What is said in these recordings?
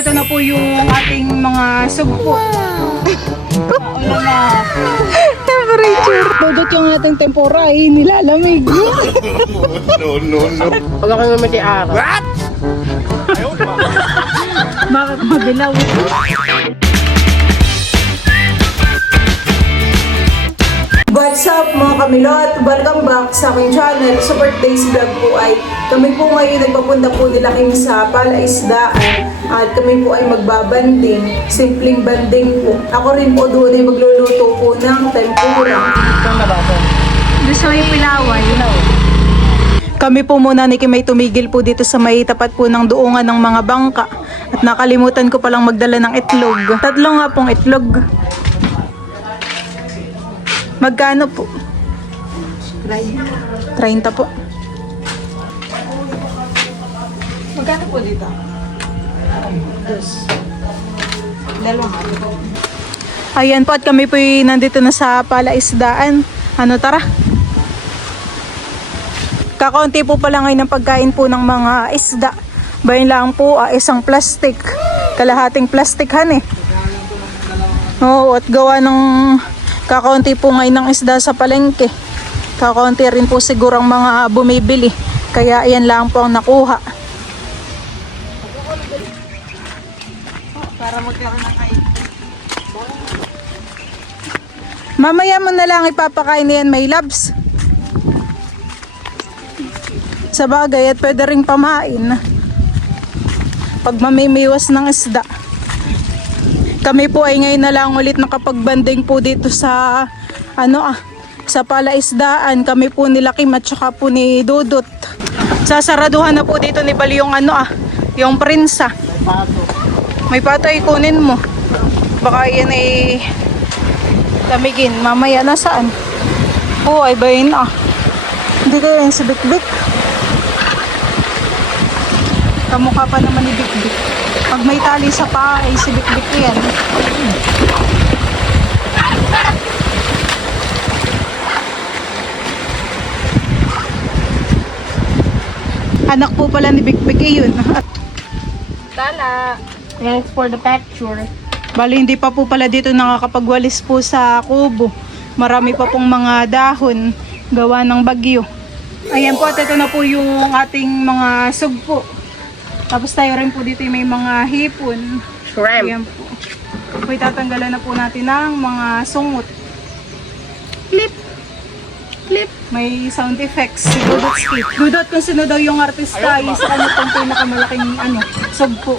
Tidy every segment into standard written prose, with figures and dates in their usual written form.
ito na po yung ating mga sugpo. Ano na? Temperature. Dudot yung ating tempura ay nilalamig. No. Huwag ako naman si Ara. What? Bakit mabilaw? What's up mga kamilot? Welcome back sa aking channel. Sa birthday's vlog po ay kami po ngayon nagpapunta po nila King sa Palaisdaan at kami po ay magbabanding. Simpleng banding po. Ako rin po doon ay magluluto po ng tempura. Gusto yung pilaway. Kami po muna ni Kim ay tumigil po dito sa may tapat po ng duungan ng mga bangka. At nakalimutan ko palang magdala ng itlog. 3 nga pong itlog. Magkano po? 30 po. Magkano po dito? Ayan po at kami po nandito na sa Palaisdaan. Ano tara? Kakaunti po pala ngayon ng pagkain po ng mga isda. Bayan lang po isang plastic. Kalahating plastic han eh. Oo, at gawa ng kakaunti po ngayon ng isda sa palengke. Kakaunti rin po siguro ang mga bumibili. Kaya ayan lang po ang nakuha. Para magkaroon ng kain. Mamaya mo na lang ipapakain yan, may labs. Sa bagay at pwede ring pamain. Pag mamimiwas ng isda. Kami po ay ngayon na lang ulit nakapagbanding po dito sa sa Palaisdaan. Kami po nila Kim at saka po ni Dudut. Sasaraduhan na po dito ni Bali yung yung prinsa. May pato ay kunin mo. Baka yan ay lamigin. Mamaya nasaan? Oo ay bayin Hindi kayo yung si Bik-Bik. Kamukha pa naman ni Bik-Bik. Pag may tali sa paa ay si Bik-Bik yan. Anak po pala ni Bik-Bik yun. Tala. Thanks for the picture. Bali hindi pa po pala dito nakakapagwalis po sa kubo. Marami pa pong mga dahon gawa ng bagyo. Ayan po at ito na po yung ating mga sugpo. Tapos tayo rin po dito may mga hipon. Shrimp. Ayan po. Po itatanggalan na po natin ng mga sungot. Clip. Clip. May sound effects. Si Dudot Skip. Dudot kung sino daw yung artista is pong pinakamalaking sugpo.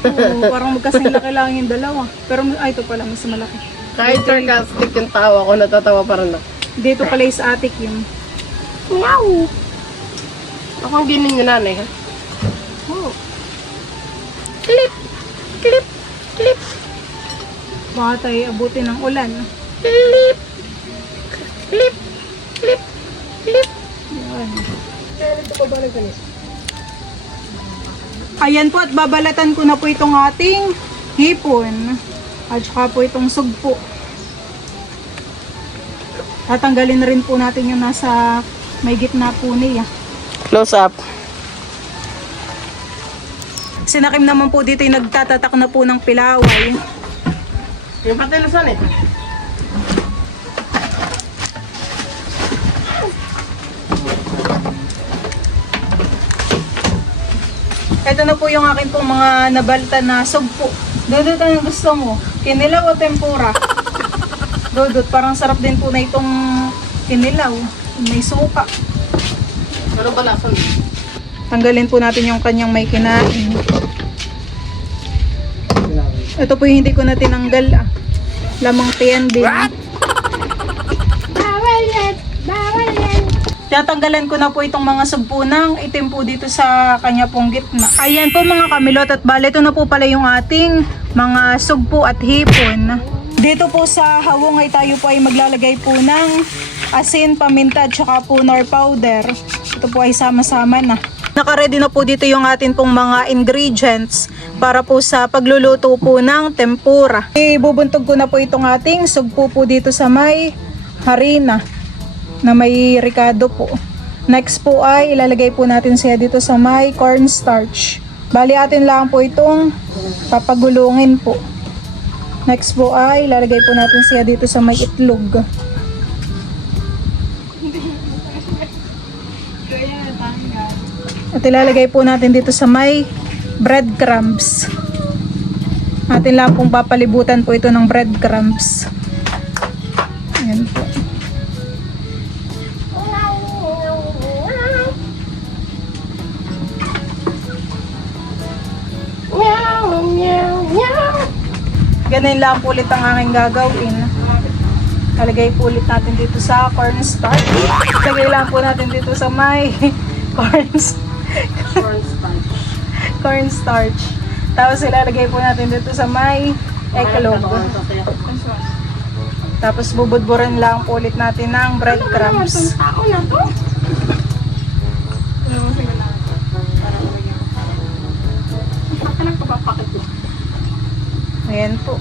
Oo, parang magkasing laki lang yung dalawa. Pero ito pala mas malaki. Kahit sarcastic yung tawa ko, natatawa pa rin ako. Dito pala is atik yung. Meow! Ako ang ginin nyo nanay, ha? Oh. Clip! Clip! Clip! Baka tayo abutin ng ulan. Clip! Clip! Clip! Clip! Yan. Ito pa balik ka Ayan po at babalatan ko na po itong ating hipon. At saka po itong sugpo. Tatanggalin na rin po natin yung nasa may gitna po niya. Close up. Sinakim naman po dito yung nagtatatak na po ng pilaway. Yung patay lusan eh. Ito na po yung akin pong mga nabalta na sugpo. Dudot, anong gusto mo? Kinilaw o tempura? Dudot, parang sarap din po na itong kinilaw. May suka. Pero balasan. Tanggalin po natin yung kanyang may kinain. Ito po yung hindi ko na tinanggal. Lamang tiyan din. Bawal yan! Bawal yan! Tatanggalan ko na po itong mga sugpo ng itim po dito sa kanya pong gitna. Ayan po mga kamilot at bale ito na po pala yung ating mga sugpo at hipon. Dito po sa hawong ay tayo po ay maglalagay po ng asin, paminta at saka po nor powder. Ito po ay sama-sama na. Nakaready na po dito yung atin pong mga ingredients para po sa pagluluto po ng tempura. Ibubuntog ko na po itong ating sugpo po dito sa may harina na may ricado po. Next po ay ilalagay po natin siya dito sa may cornstarch. Bali atin lang po itong papagulungin po. Next po ay lalagay po natin siya dito sa may itlog. At ilalagay po natin dito sa may breadcrumbs. Atin lang pong papalibutan po ito ng breadcrumbs. Ayan po. Ganun lang po ulit ang aking gagawin. Lalagay po ulit natin dito sa cornstarch. Lagay lang po natin dito sa may cornstarch. Tapos ilalagay po natin dito sa may eggnog. Tapos bubudburan lang po ulit natin ng breadcrumbs. Ayan po.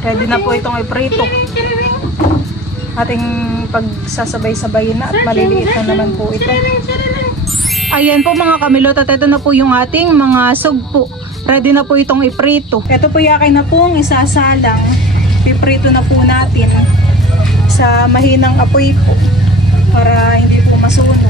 Ready na po itong iprito. Ating pagsasabay-sabayin na at maliliit na naman po ito. Ayan po mga kamilot, at ito na po yung ating mga sugpo. Ready na po itong iprito. Ito po yakin na pong isasalang. Piprito na po natin sa mahinang apoy po para hindi po masunog.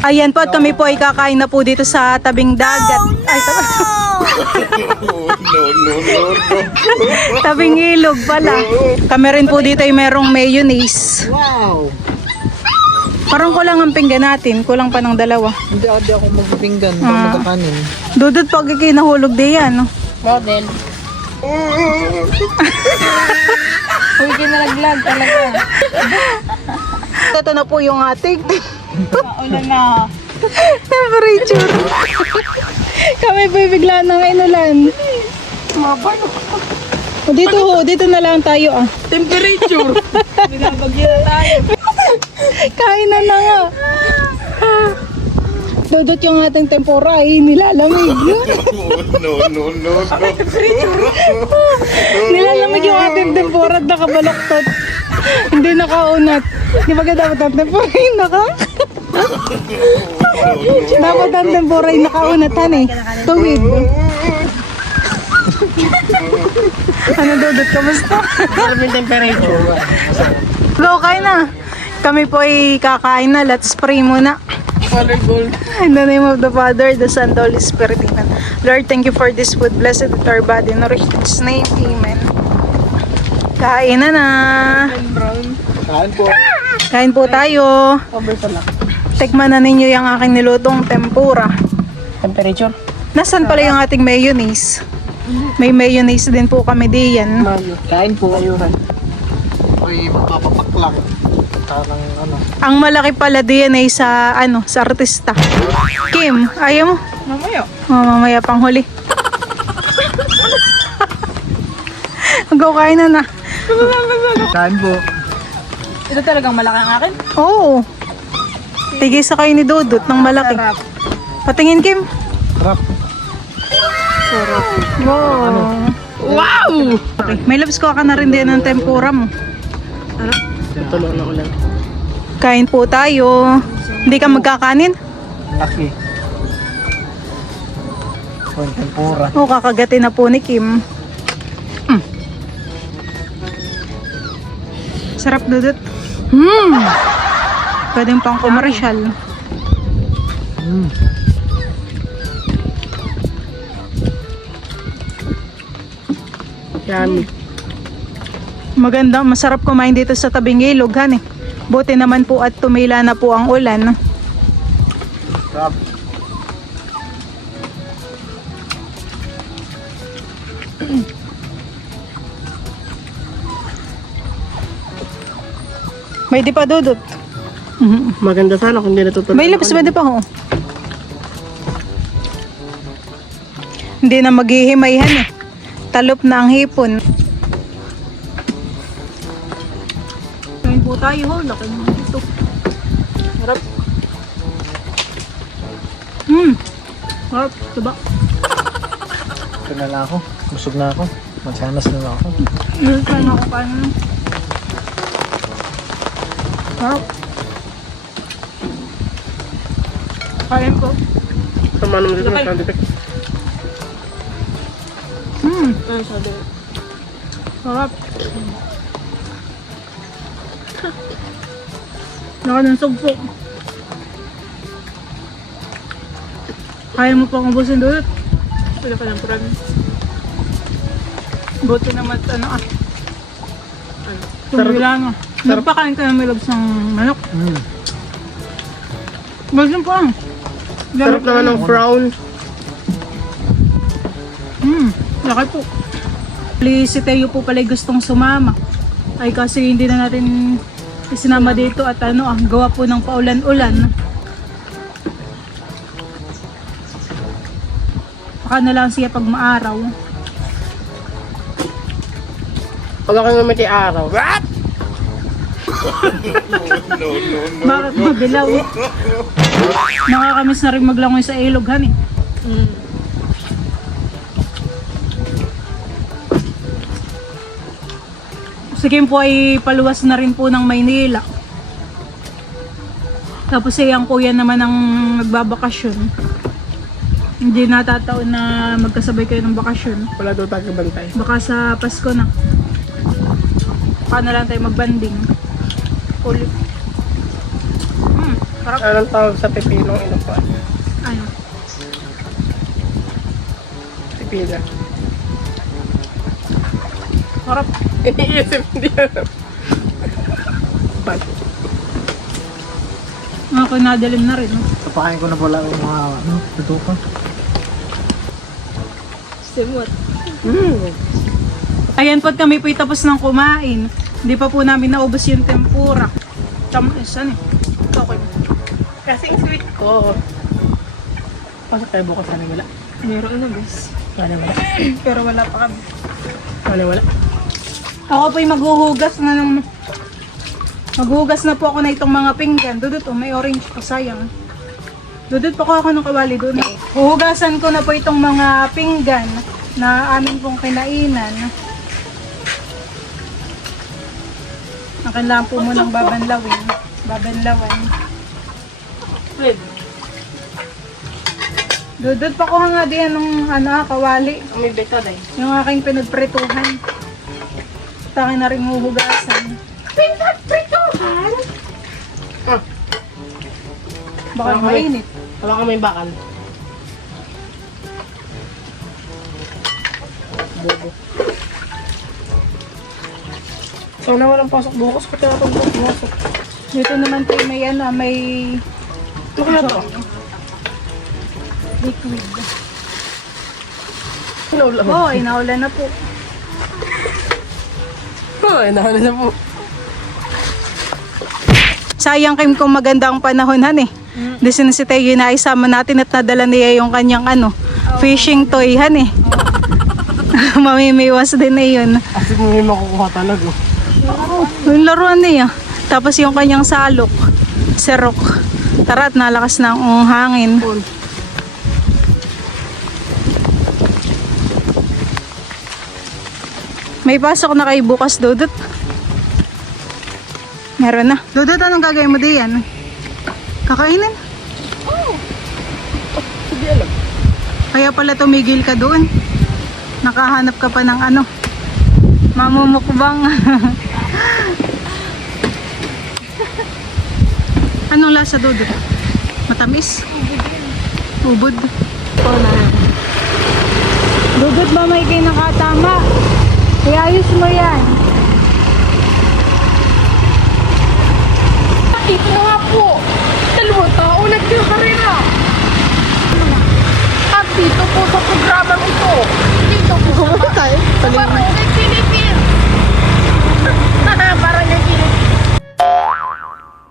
Ayan po, at kami po ay kakain na po dito sa tabing dagat. Ay, tabing ilog pala. Kami rin po dito ay merong mayonnaise. Wow! Parang kulang ang pinggan natin. Kulang pa ng dalawa. Hindi ako magpipinggan. Pag magkakanin. Dudot pag ikinahulog di yan. No? Model. Uy, kinalaglag talaga. Ito na po yung ating Ulan na. temperature. Kami po bigla nang inulan. Dito na lang tayo ah. Temperature. Binabagyo na tayo. Kain na nga. Dudot yung ating tempura ay nilalamig. Nilalamig yung ating tempura at nakabaloktot. Hindi nakaunat. Di ba dapat ang tempura ay dapat ang tempura ay nakaunatan eh. Tuwid. Ano Dudot? Kamusta? Maraming temperature. Go, kain na. Kami po ay kakain na. Let's pray muna. Volleyball. In the name of the Father, the Son, the Holy Spirit, Amen. Lord, thank you for this food. Bless it with our body. Nourish in His name, Amen. Kain na. Kain po. Kain po tayo. Over sa laki. Tikman na ninyo yung aking nilutong tempura. Temperature? Nasaan pala yung ating mayonnaise? May mayonnaise din po kami diyan. Kain po. Ayuhan. Uy, mapapapak lang. Parang ano. Ang malaki pala diyan ay sa artista. Kim, ayaw mo? Mamaya. Mamaya pang huli. Go, kain na. Kain po. Ito talagang malaki ang akin? Oo. Tigay sa kayo ni Dudut ng malaki. Patingin, Kim. Sarap. Wow. Wow! Okay. May labs ko ka na rin din ng tempura mo. Tulo na ulan. Kain po tayo. Hindi ka magkakanin? Laki. Yung tempura. Oo, kakagatin na po ni Kim. Sarap, Dudut. Pwedeng pang komersyal. Yummy. Maganda, masarap kumain dito sa tabing ilog, han eh. Buti naman po at tumila na po ang ulan. Sarap. May di pa, Dudut. Maganda sana kung hindi natutunan. May labas ba di pa ho? Hindi na maghihimayhan eh. Talop na ang hipon. Kain po tayo ho. Laki mo dito. Harap. Harap. Diba? Ito na lang ako. Busog na ako. Magsanas na lang ako. Dudut pa na ako paano. Sarap. Kain po. Sama naman dito ng sound effect. Sarap. Nakanunsog po. Kaya mo pa kubusin doon. Wala pa ng promise. Buti naman ano ah. Sarap. Tumila na. Nagpakain ka ng milabs ng manok. Buti po ah. Sarap naman ng brown. Laki po. Please, si Teo po pala gustong sumama. Ay kasi hindi na natin isinama dito at ano ah, gawa po ng paulan-ulan. Baka na lang siya pag maaraw. Pag ako mamiti araw. What? Bakit mabilaw? Nakakamiss na rin maglangoy sa ilog, han eh. Sige po ay paluwas na rin po ng Maynila. Tapos yung kuya naman ang nagbabakasyon. Hindi natataon na magkasabay kayo ng bakasyon. Wala daw tagabantay. Baka sa Pasko na. Baka na lang tayo magbanding. Ulit. Sarap. Anong tawag sa pipinong inupuan? Ano? Pipila. Sarap. Iniisip hindi alam. Bad. Mga kinadalim na rin. No? Kapakain ko na pala yung mga tutukan. Simot. Ayan po at kami po'y tapos ng kumain. Hindi pa po namin naubos yung tempura. Saan eh? Okay. Kasing sweet ko. Pasok tayo bukas sana wala. Meron na guys. Wala. Pero wala pa kami. Wala. Ako po'y maghuhugas na ng... Maghuhugas na po ako na itong mga pinggan. Dudut oh, may orange pa, sayang. Dudut pa ako ng kawali doon. Huhugasan ko na po itong mga pinggan na amin pong kinainan. Akin lang po munang babanlawan. Dudut pa ko nga diyan ng kawali. May beto day. Yung aking pinagprituhan. Takin na rin huhugasan. Pinagprituhan? Baka mainit. Wala ka may bakal. Bobo. Sana walang pasok bukas ko tayo itong pumasok. Dito naman tayo may may Ito ko na to. liquid. Naulan. Oh, inaulan na po. Naulan na po. Sayang Kim kung maganda ang panahon han eh. Disin si Teo na isama natin at nadala niya yung kanyang fishing toy han eh. Mamimiwas din na yun. Kasi may makukuha talaga. Yung laruan niya. Tapos yung kanyang salok. Serok. Tara at nalakas na ang hangin. May pasok na kayo bukas, Dudut. Meron na. Dudut, anong gagawin mo diyan? Kakainin? Hindi alam. Kaya pala tumigil ka doon. Nakahanap ka pa ng mamumukbang. Anong lasa, Dudut? Matamis? Ubod? Dudut ba may kayo nakatama? Kaya ayos mo yan.